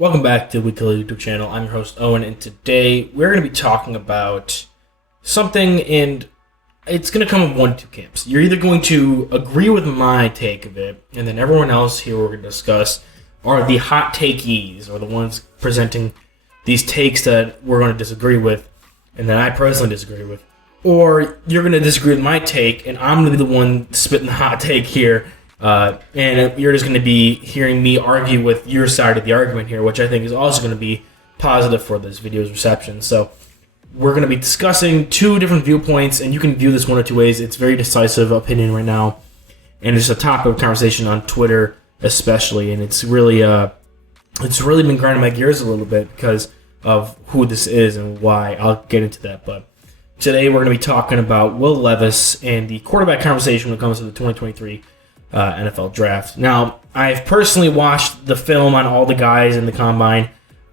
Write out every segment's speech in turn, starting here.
Welcome back to the Weekly YouTube channel. I'm your host, Owen, and today we're going to be talking about something, and it's going to come in one of two camps. You're either going to agree with my take of it, and then everyone else here we're going to discuss are the hot takees, or the ones presenting these takes that we're going to disagree with, and that I personally disagree with. Or you're going to disagree with my take, and I'm going to be the one spitting the hot take here. And you're just going to be hearing me argue with your side of the argument here, which I think is also going to be positive for this video's reception. So we're going to be discussing two different viewpoints, and you can view this one of two ways. It's very decisive opinion right now, and it's a topic of conversation on Twitter especially, and it's really been grinding my gears a little bit because of who this is and why. I'll get into that, but today we're going to be talking about Will Levis and the quarterback conversation when it comes to the 2023 NFL draft. Now, I've personally watched the film on all the guys in the combine.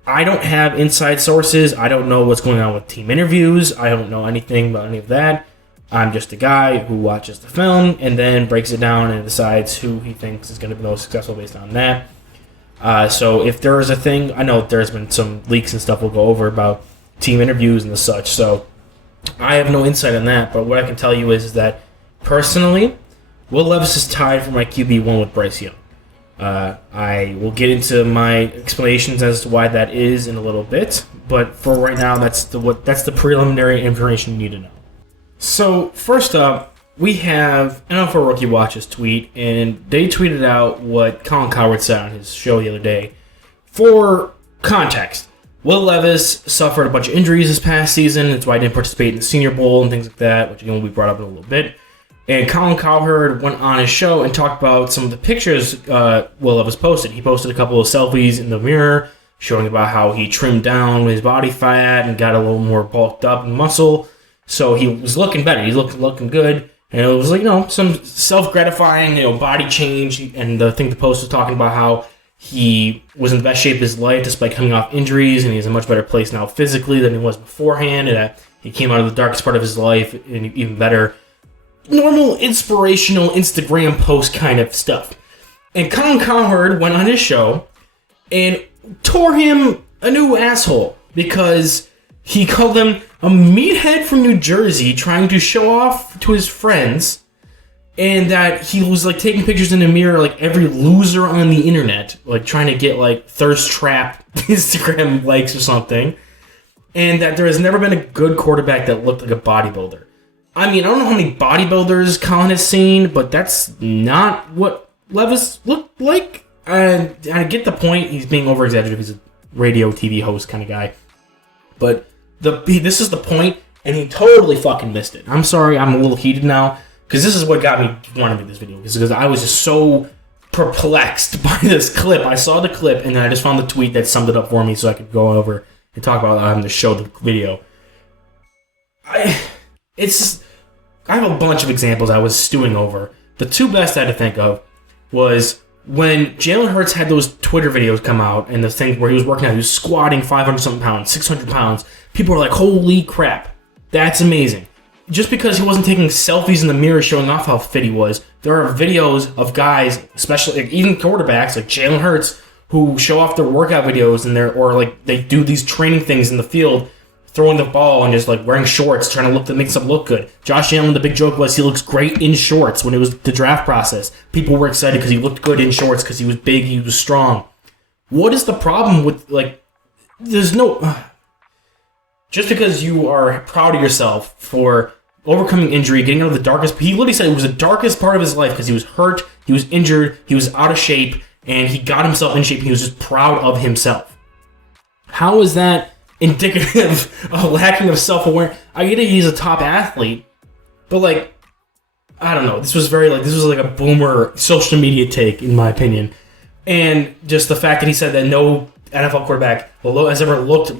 I don't have inside sources. I don't know what's going on with team interviews. I don't know anything about any of that. I'm just a guy who watches the film and then breaks it down and decides who he thinks is going to be most successful based on that. So if there is a thing, I know there's been some leaks and stuff we'll go over about team interviews and the such. So I have no insight on that, but what I can tell you is that personally, Will Levis is tied for my QB1 with Bryce Young. I will get into my explanations as to why that is in a little bit, but for right now, that's the preliminary information you need to know. So first up, we have NFL Rookie Watch's tweet, and they tweeted out what Colin Cowherd said on his show the other day. For context, Will Levis suffered a bunch of injuries this past season. That's why he didn't participate in the Senior Bowl and things like that, which will be brought up in a little bit. And Colin Cowherd went on his show and talked about some of the pictures Will Levis posted. He posted a couple of selfies in the mirror showing about how he trimmed down his body fat and got a little more bulked up in muscle. So he was looking better. He looked looking good. And it was like, some self-gratifying, body change. And the thing the post was talking about how he was in the best shape of his life despite coming off injuries, and he's in a much better place now physically than he was beforehand, and that he came out of the darkest part of his life in even better. Normal, inspirational Instagram post kind of stuff. And Colin Cowherd went on his show and tore him a new asshole because he called him a meathead from New Jersey trying to show off to his friends, and that he was taking pictures in the mirror like every loser on the internet, trying to get thirst trap Instagram likes or something, and that there has never been a good quarterback that looked like a bodybuilder. I mean, I don't know how many bodybuilders Colin has seen, but that's not what Levis looked like. And I get the point. He's being over-exaggerated. He's a radio, TV host kind of guy. But this is the point, and he totally fucking missed it. I'm sorry, I'm a little heated now, because this is what got me wanting to make this video. Because I was just so perplexed by this clip. I saw the clip, and then I just found the tweet that summed it up for me so I could go over and talk about having to show the video. I have a bunch of examples I was stewing over. The two best I had to think of was when Jalen Hurts had those Twitter videos come out, and the thing where he was working out, he was squatting 500-something pounds, 600 pounds. People were like, holy crap, that's amazing. Just because he wasn't taking selfies in the mirror showing off how fit he was, there are videos of guys, especially even quarterbacks like Jalen Hurts, who show off their workout videos or they do these training things in the field, throwing the ball and just wearing shorts, trying to make stuff look good. Josh Allen, the big joke was he looks great in shorts when it was the draft process. People were excited because he looked good in shorts because he was big, he was strong. What is the problem with, there's no... Just because you are proud of yourself for overcoming injury, getting out of the darkest... He literally said it was the darkest part of his life because he was hurt, he was injured, he was out of shape, and he got himself in shape and he was just proud of himself. How is that indicative of lacking of self-awareness? I get it, he's a top athlete, but I don't know. This was a boomer social media take, in my opinion. And just the fact that he said that no NFL quarterback has ever looked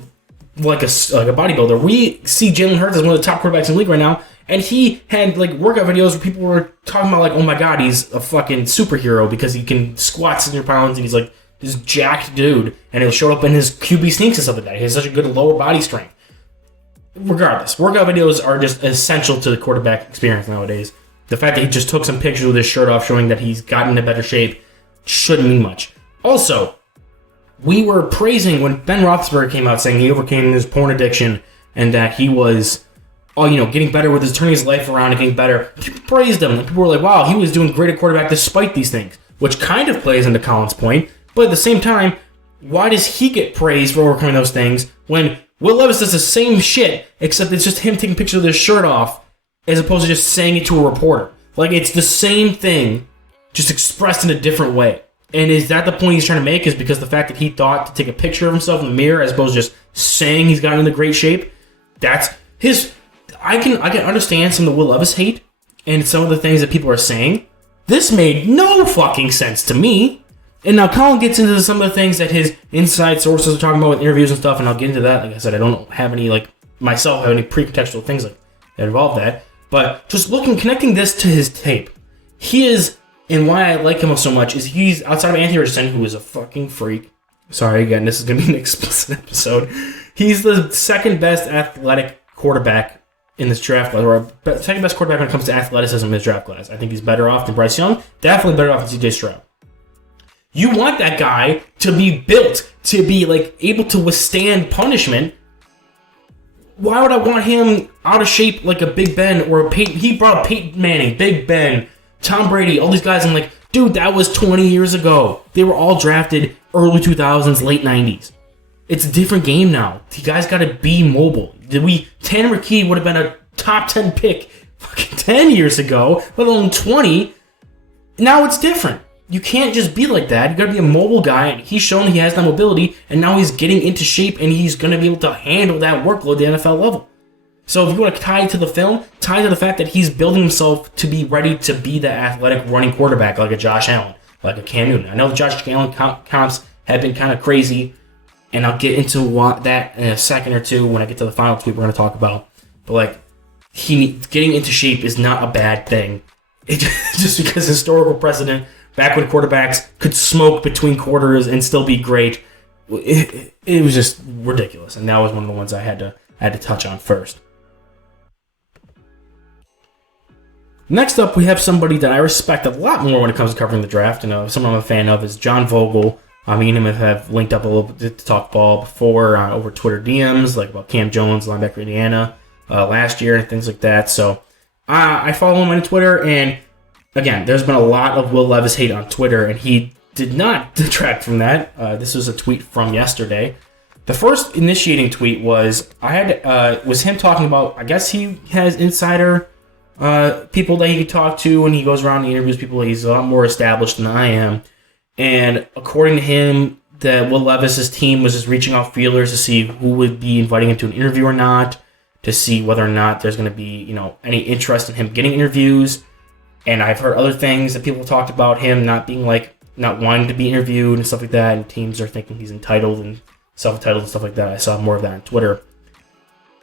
like a bodybuilder. We see Jalen Hurts as one of the top quarterbacks in the league right now, and he had workout videos where people were talking about oh my god, he's a fucking superhero because he can squat 600 pounds and he's this jacked dude, and he'll show up in his QB sneaks and stuff like that. He has such a good lower body strength. Regardless, workout videos are just essential to the quarterback experience nowadays. The fact that he just took some pictures with his shirt off showing that he's gotten in better shape shouldn't mean much. Also, we were praising when Ben Roethlisberger came out saying he overcame his porn addiction and that he was, getting better with turning his life around and getting better. People praised him. People were like, wow, he was doing great at quarterback despite these things, which kind of plays into Colin's point. But at the same time, why does he get praised for overcoming those things when Will Levis does the same shit, except it's just him taking pictures of his shirt off as opposed to just saying it to a reporter? Like, it's the same thing, just expressed in a different way. And is that the point he's trying to make? Is because the fact that he thought to take a picture of himself in the mirror as opposed to just saying he's gotten into great shape? That's his... I can understand some of the Will Levis hate and some of the things that people are saying. This made no fucking sense to me. And now Colin gets into some of the things that his inside sources are talking about with interviews and stuff, and I'll get into that. Like I said, I don't have any, myself, have any pre-contextual things that involve that. But just connecting this to his tape, he is, and why I like him so much, is he's, outside of Anthony Richardson, who is a fucking freak. Sorry, again, this is going to be an explicit episode. He's the second best athletic quarterback in this draft class, or second best quarterback when it comes to athleticism in this draft class. I think he's better off than Bryce Young, definitely better off than CJ Stroud. You want that guy to be built, to be able to withstand punishment. Why would I want him out of shape like a Big Ben or a Peyton? He brought up Peyton Manning, Big Ben, Tom Brady, all these guys. I'm like, dude, that was 20 years ago. They were all drafted early 2000s, late 90s. It's a different game now. You guys got to be mobile. Tanner McKee would have been a top 10 pick fucking 10 years ago, let alone 20. Now it's different. You can't just be like that. You got to be a mobile guy. And he's shown he has that mobility, and now he's getting into shape, and he's going to be able to handle that workload at the NFL level. So if you want to tie it to the film, tie it to the fact that he's building himself to be ready to be the athletic running quarterback like a Josh Allen, like a Cam Newton. I know the Josh Allen comps have been kind of crazy, and I'll get into that in a second or two when I get to the final tweet we're going to talk about. But getting into shape is not a bad thing. Just because historical precedent, back when quarterbacks could smoke between quarters and still be great, it was just ridiculous. And that was one of the ones I had to touch on first. Next up, we have somebody that I respect a lot more when it comes to covering the draft, and someone I'm a fan of is John Vogel. Me and him have linked up a little bit to talk ball before over Twitter DMs, like about Cam Jones, linebacker Indiana, last year and things like that. So I follow him on Twitter, and again, there's been a lot of Will Levis hate on Twitter, and he did not detract from that. This was a tweet from yesterday. The first initiating tweet was was him talking about, I guess he has insider people that he could talk to when he goes around and interviews people. He's a lot more established than I am. And according to him, that Will Levis's team was just reaching out feelers to see who would be inviting him to an interview or not, to see whether or not there's going to be, any interest in him getting interviews. And I've heard other things that people talked about him not being not wanting to be interviewed and stuff like that. And teams are thinking he's entitled and self-entitled and stuff like that. I saw more of that on Twitter.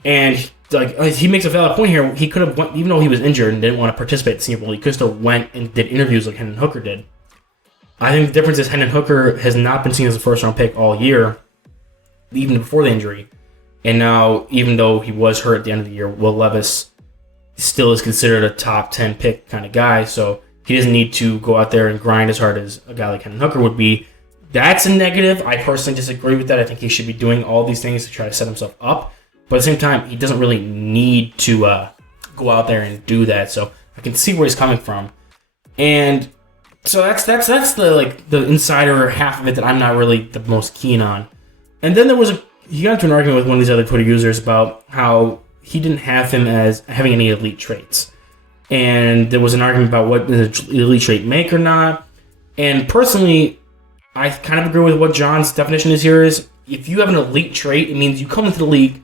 And he makes a valid point here. He could have went, even though he was injured and didn't want to participate in the Senior Bowl, he could still went and did interviews like Hendon Hooker did. I think the difference is Hendon Hooker has not been seen as a first-round pick all year, even before the injury. And now, even though he was hurt at the end of the year, Will Levis still is considered a top 10 pick kind of guy, so he doesn't need to go out there and grind as hard as a guy like Hendon Hooker would be. That's a negative. I personally disagree with that. I think he should be doing all these things to try to set himself up. But at the same time, he doesn't really need to go out there and do that. So I can see where he's coming from. And so that's the insider half of it that I'm not really the most keen on. And then he got into an argument with one of these other Twitter users about how he didn't have him as having any elite traits. And there was an argument about what does an elite trait make or not. And personally, I kind of agree with what John's definition is here is if you have an elite trait, it means you come into the league,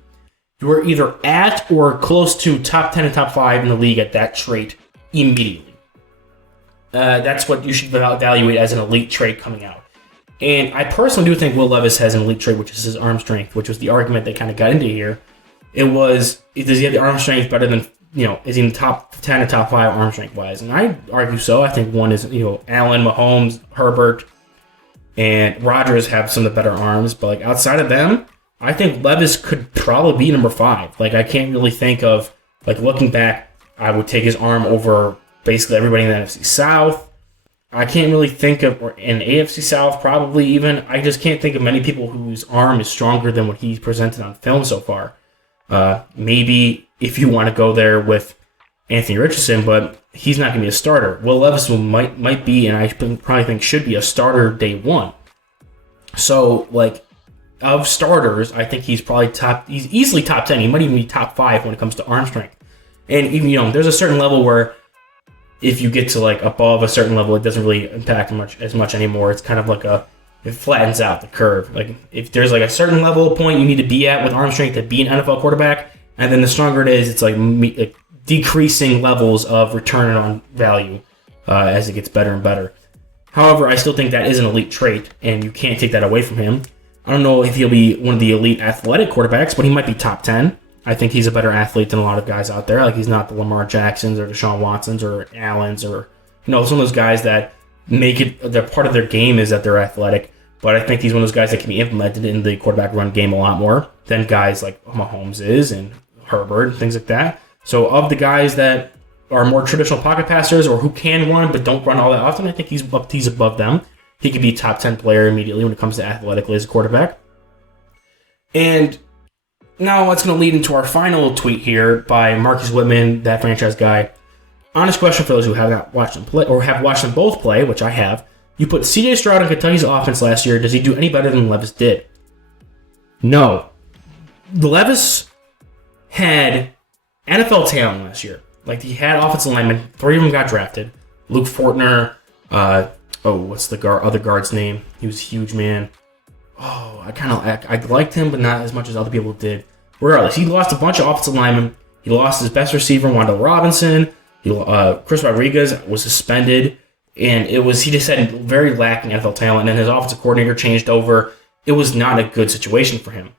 you are either at or close to top 10 and top 5 in the league at that trait immediately. That's what you should evaluate as an elite trait coming out. And I personally do think Will Levis has an elite trait, which is his arm strength, which was the argument they kind of got into here. It was, does he have the arm strength better than, is he in the top 10 or top 5 arm strength-wise? And I argue so. I think one is, Allen, Mahomes, Herbert, and Rodgers have some of the better arms. But, outside of them, I think Levis could probably be number 5. I can't really think of, looking back, I would take his arm over basically everybody in the NFC South. I can't really think of, or in AFC South probably even, I just can't think of many people whose arm is stronger than what he's presented on film so far. Maybe if you want to go there with Anthony Richardson, but he's not going to be a starter. Will Levis might be, and I probably think should be a starter day one. So, like, of starters, I think he's probably he's easily top 10. He might even be top 5 when it comes to arm strength. And even, there's a certain level where if you get to like above a certain level, it doesn't really impact as much anymore. It's kind of like it flattens out the curve. Like if there's like a certain level point you need to be at with arm strength to be an NFL quarterback, and then the stronger it is, it's like decreasing levels of return on value as it gets better and better. However, I still think that is an elite trait, and you can't take that away from him. I don't know if he'll be one of the elite athletic quarterbacks, but he might be top 10. I think he's a better athlete than a lot of guys out there. Like, he's not the Lamar Jacksons or Deshaun Watsons or Allens or, some of those guys that make it, part of their game is that they're athletic. But I think he's one of those guys that can be implemented in the quarterback run game a lot more than guys like Mahomes is and Herbert and things like that. So of the guys that are more traditional pocket passers or who can run but don't run all that often, I think he's above them. He could be a top 10 player immediately when it comes to athletically as a quarterback. And now that's going to lead into our final tweet here by Marcus Whitman, that franchise guy. Honest question for those who have not watched them play or have watched them both play, which I have. You put C.J. Stroud on Kentucky's offense last year. Does he do any better than Levis did? No. Levis had NFL talent last year. Like, he had offensive linemen. 3 of them got drafted. Luke Fortner. What's the other guard's name? He was a huge man. I liked him, but not as much as other people did. Regardless, he lost a bunch of offensive linemen. He lost his best receiver, Wan'Dale Robinson. Chris Rodriguez was suspended, and he just had very lacking NFL talent. And then his offensive coordinator changed over. It was not a good situation for him.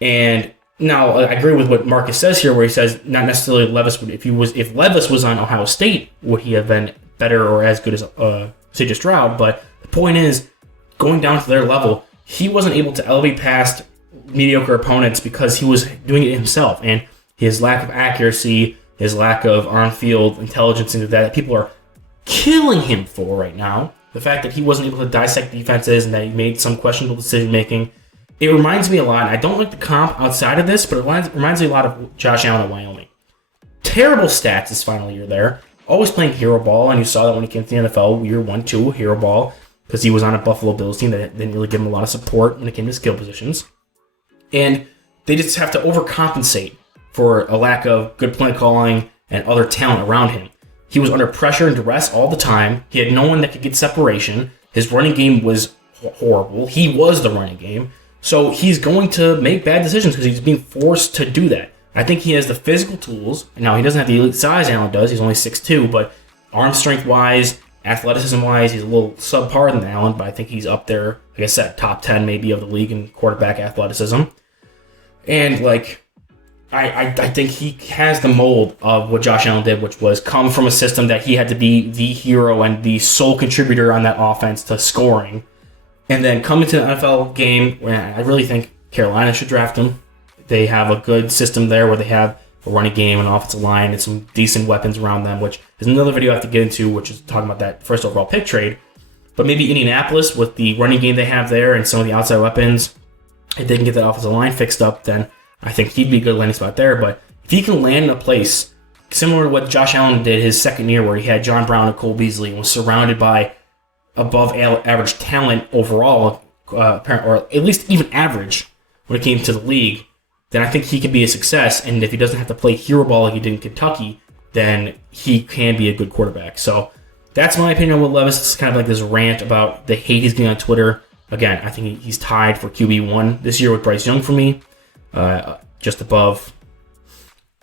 And now I agree with what Marcus says here, where he says not necessarily Levis would. If Levis was on Ohio State, would he have been better or as good as C.J. Stroud? But the point is, going down to their level, he wasn't able to elevate past mediocre opponents because he was doing it himself. And his lack of accuracy, his lack of on-field intelligence into that people are killing him for right now. The fact that he wasn't able to dissect defenses and that he made some questionable decision-making. It reminds me a lot, and I don't like the comp outside of this, but it reminds me a lot of Josh Allen at Wyoming. Terrible stats his final year there. Always playing hero ball, and you saw that when he came to the NFL, year 1-2, hero ball, because he was on a Buffalo Bills team that didn't really give him a lot of support when it came to skill positions. And they just have to overcompensate for a lack of good play calling and other talent around him. He was under pressure and duress all the time. He had no one that could get separation. His running game was horrible. He was the running game. So he's going to make bad decisions because he's being forced to do that. I think he has the physical tools. Now, he doesn't have the elite size Allen does. He's only 6'2", but arm strength-wise, athleticism-wise, he's a little subpar than Allen, but I think he's up there, like I said, top 10 maybe of the league in quarterback athleticism. And, I think he has the mold of what Josh Allen did, which was come from a system that he had to be the hero and the sole contributor on that offense to scoring. And then come into the NFL game, where I really think Carolina should draft him. They have a good system there where they have a running game, an offensive line, and some decent weapons around them, which is another video I have to get into, which is talking about that first overall pick trade. But maybe Indianapolis, with the running game they have there and some of the outside weapons, if they can get that offensive line fixed up, then I think he'd be a good landing spot there. But if he can land in a place similar to what Josh Allen did his second year, where he had John Brown and Cole Beasley and was surrounded by above average talent overall, or at least even average when it came to the league, then I think he can be a success. And if he doesn't have to play hero ball like he did in Kentucky, then he can be a good quarterback. So that's my opinion on Will Levis. It's kind of like this rant about the hate he's getting on Twitter. Again, I think he's tied for QB1 this year with Bryce Young for me, just above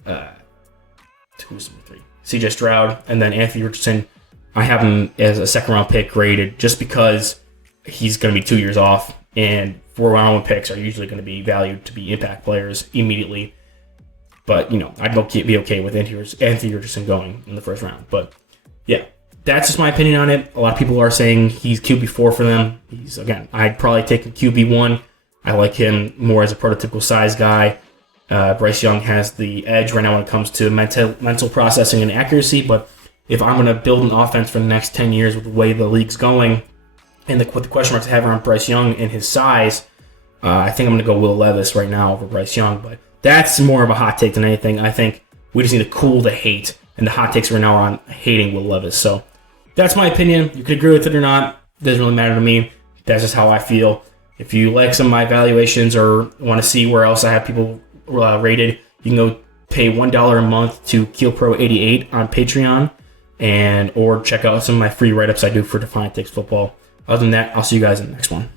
who's number 3? C.J. Stroud, and then Anthony Richardson. I have him as a second-round pick graded just because he's going to be 2 years off, and 4-round picks are usually going to be valued to be impact players immediately. But, I'd be okay with Anthony Richardson going in the first round. But, yeah, that's just my opinion on it. A lot of people are saying he's QB4 for them. I'd probably take a QB1. I like him more as a prototypical size guy. Bryce Young has the edge right now when it comes to mental processing and accuracy, but if I'm going to build an offense for the next 10 years with the way the league's going and with the question marks I have around Bryce Young and his size, I think I'm going to go Will Levis right now over Bryce Young. But that's more of a hot take than anything. I think we just need to cool the hate, and the hot takes right now are on hating Will Levis. So that's my opinion. You could agree with it or not. It doesn't really matter to me. That's just how I feel. If you like some of my evaluations or want to see where else I have people rated, you can go pay $1 a month to KeelPro88 on Patreon, or check out some of my free write-ups I do for Defiant Takes Football. Other than that, I'll see you guys in the next one.